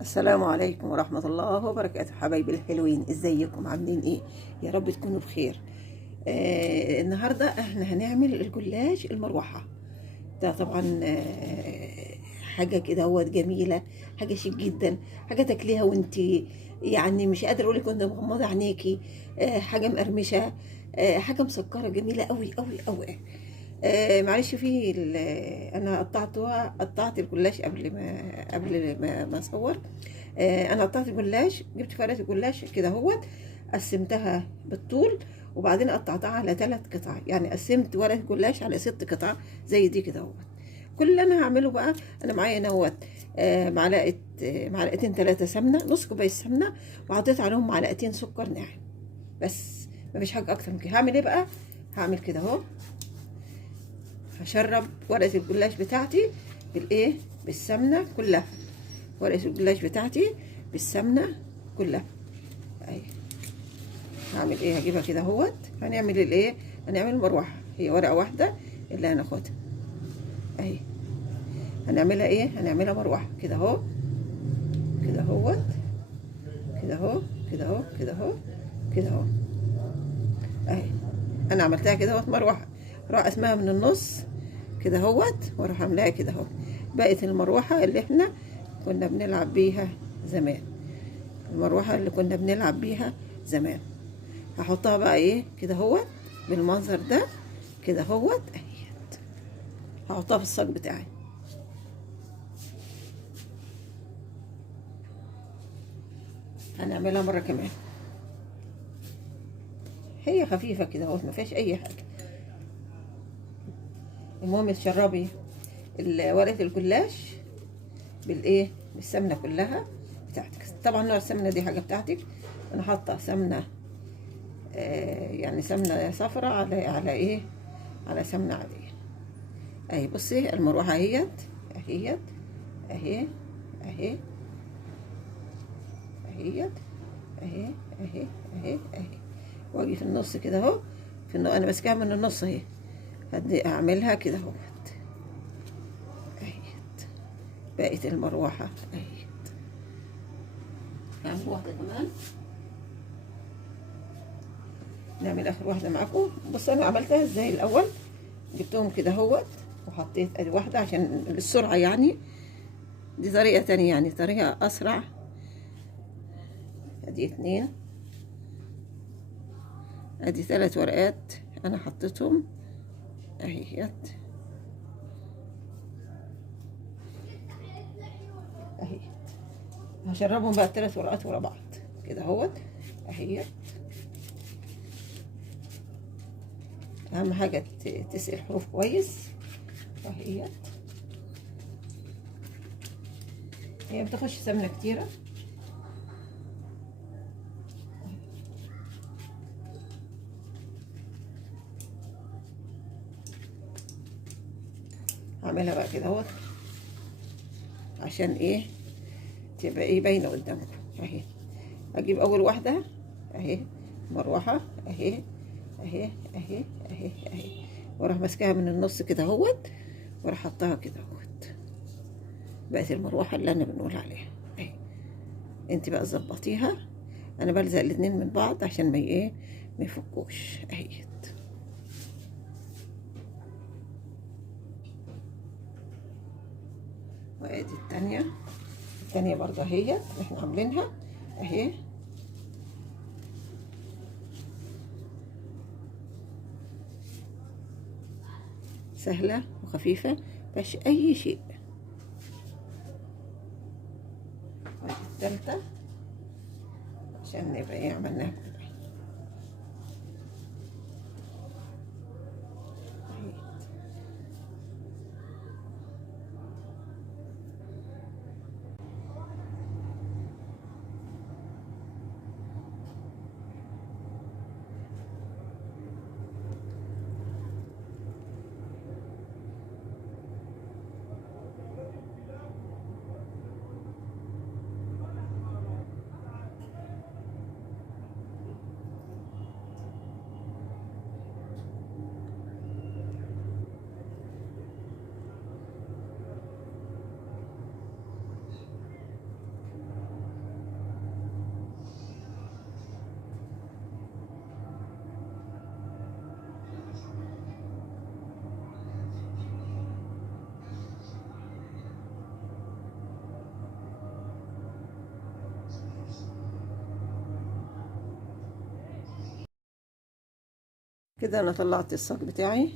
السلام عليكم ورحمة الله وبركاته. حبايبي الحلوين، ازيكم؟ عاملين ايه؟ يا رب تكونوا بخير. النهاردة احنا هنعمل الجلاش المروحة. ده طبعا حاجة كده هو جميلة، حاجة شيك جدا، حاجة تاكليها وانت يعني مش قادرة اقولك وانت مغمضة عينيكي. حاجة مقرمشة، حاجة مسكرة جميلة قوي قوي قوي. معلش انا قطعت الجلاش قبل ما اصور. انا قطعت الجلاش، جبت فرقه الجلاش كده اهوت، قسمتها بالطول وبعدين قطعتها على 3 قطع، يعني قسمت ورقه الجلاش على 6 قطع زي دي كده اهوت. كل اللي انا هعمله بقى، انا معايا نوت معلقتين 3 سمنه، نص كوبايه سمنه، وحطيت عليهم معلقتين سكر ناعم بس. مفيش حاجه اكتر من كده. هعمل ايه بقى؟ هعمل كده اهو، هشرب ورقه الجلاش بتاعتي بالسمنه كلها. ورقه الجلاش بتاعتي بالسمنه كلها اهي. هعمل ايه؟ هجيبها كده اهوت. هنعمل مروحه، هي ورقه واحده اللي هناخدها اهي. هنعملها مروحه كده اهو، كده اهوت، كده اهو، كده اهو، كده اهو، كده اهو اهي. انا عملتها كده اهوت مروحه، اروح اسمها من النص كده اهوت، واروح عاملاها كده اهو. بقت المروحه اللي احنا كنا بنلعب بيها زمان، المروحه اللي كنا بنلعب بيها زمان. هحطها بقى كده اهوت بالمنظر ده كده اهوت اهيت. هحطها في الصاج بتاعي. هنعملها مره كمان، هي خفيفه كده اهوت، ما فيهاش اي حاجه. المهم تشربي ورقه الجلاش بالسمنه كلها بتاعتك. طبعا نوع السمنه دي حاجه بتاعتك. انا حاطه سمنه يعني سمنه صفراء على سمنه عاديه اهي. بصي المروحه اهيت اهيت اهي اهي اهيت اهي اهي اهي اهي. واجي في النص كده اهو، انا ماسكاها من النص اهي. اعملها كده اهوت اهيت. بقت المروحه اهيت. نعمل واحده كمان، نعمل اخر واحده معاكم. بص انا عملتها ازاي الاول. جبتهم كده اهوت وحطيت ادي واحده عشان السرعه يعني. دي طريقه تانية يعني، طريقه اسرع. ادي 2، ادي 3 ورقات انا حطيتهم اهيت اهي. هشربهم بقى ال3 ورقات ورا بعض كده اهوت اهي. اهم حاجه تسقي الحروف كويس اهي. هي بتاخدش سمنه كتيره. هعملها بقى كده اهوت عشان تبقى باينه قدامكم اهي. اجيب اول واحده اهي مروحه اهي اهي اهي اهي اهي، واروح ماسكاها من النص كده اهوت، واروح حطها كده اهوت. بقت المروحه اللي انا بنقول عليها اهي. انت بقى تظبطيها. انا بلزق الاتنين من بعض عشان ما يفكوش اهيت. وادي التانية برضه اهي احنا عاملينها اهي. سهلة وخفيفة، مفيهاش اي شيء. وادي التالتة عشان نبقى عملناها كلها اهي. كده انا طلعت الصاج بتاعي.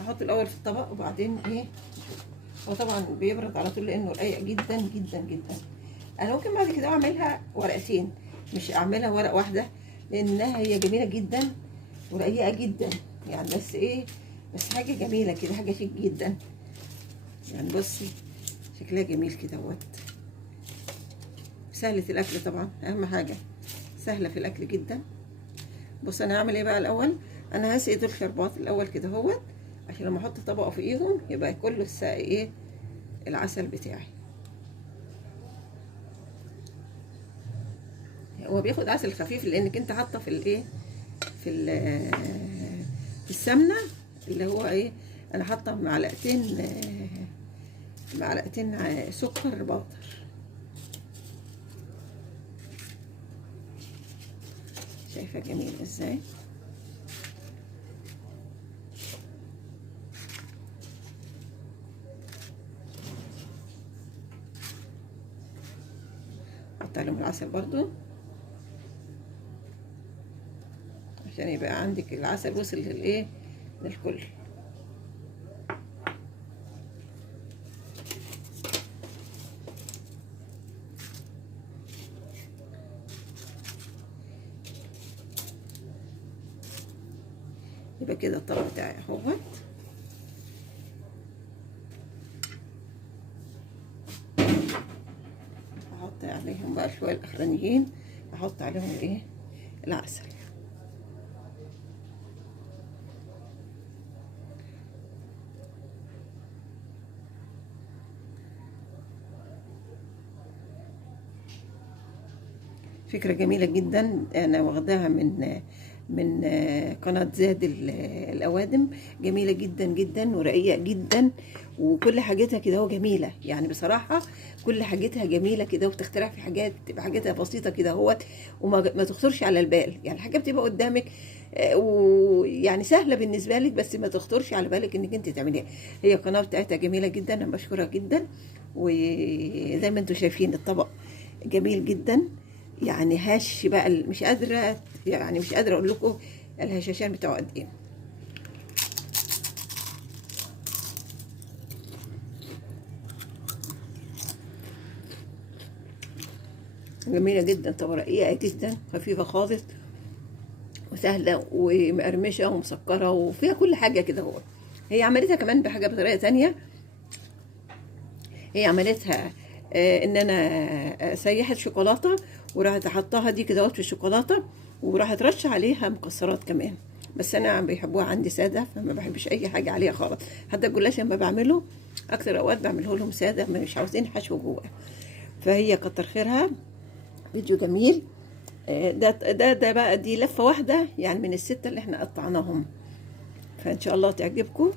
هحط الاول في الطبق وبعدين ايه نشوف. هو طبعا بيبرد على طول لانه رقيق جدا جدا جدا. انا ممكن بعد كده اعملها ورقتين، مش اعملها ورقه واحده، لانها هي جميله جدا ورقيقه جدا يعني. بس ايه، بس حاجه جميله كده، حاجه شيك جدا يعني. بصي شكلها جميل كده اهوت. سهله الاكل طبعا، اهم حاجه سهله في الاكل جدا. بص انا هعمل ايه بقى الاول. انا هسقي دول شربات الاول كده اهوت، عشان لما احط طبقه فوقيهم يبقى كله الساقي ايه العسل بتاعي. هو بياخد عسل خفيف لانك انت حاطه في الايه في في السمنه اللي هو ايه. انا حاطه معلقتين سكر بودر. شايفه جميل ازاي. احط عليهم العسل برضو عشان يبقى عندك العسل وصل للايه للكل. يبقى كده الطبق بتاعي اهوت. احط عليهم بقى شويه الاخرانيين، احط عليهم الايه العسل. فكرة جميلة جدا، أنا واخداها من قناة زاد الأوادم. جميلة جدا جدا ورقيقة جدا، وكل حاجتها كده هو جميلة يعني. بصراحة كل حاجتها جميلة كده، وبتخترع في حاجات تبقى حاجتها بسيطة كده اهوت، وما تخطرش على البال يعني. الحاجة بتبقى قدامك ويعني سهلة بالنسبة لك، بس ما تخطرش على بالك انك انت تعمليها. هي القناة بتاعتها جميلة جدا، انا بشكرها جدا. وزي ما انتم شايفين الطبق جميل جدا يعني. هش بقى مش قادره يعني، مش قادره اقول لكم الهشاشان بتاعه قد ايه. جميله جدا، طبعا رقيقه جدا، خفيفه خالص وسهله ومقرمشه ومسكره وفيها كل حاجه كده. هو هي عملتها كمان بحاجه بطريقه تانية. هي عملتها ان انا سيحت شوكولاته وراحت احطها دي كده في الشوكولاته، وراحت رش عليها مكسرات كمان. بس انا بيحبوها عندي ساده، فما بحبش اي حاجه عليها خالص. حتى الجلاش لما بعمله اكتر اوقات بعمله لهم ساده، مش عاوزين حشو جوه. فهي كتر خيرها. فيديو جميل. ده بقى دي لفه واحده يعني من السته اللي احنا قطعناهم. فان شاء الله تعجبكم،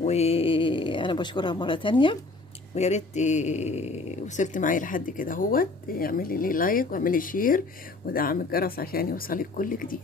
وانا بشكرها مره تانية. ويا ريت وصلت معايا لحد كده اهوت اعملي لي لايك واعملي شير ودعم الجرس عشان يوصلك كل جديد.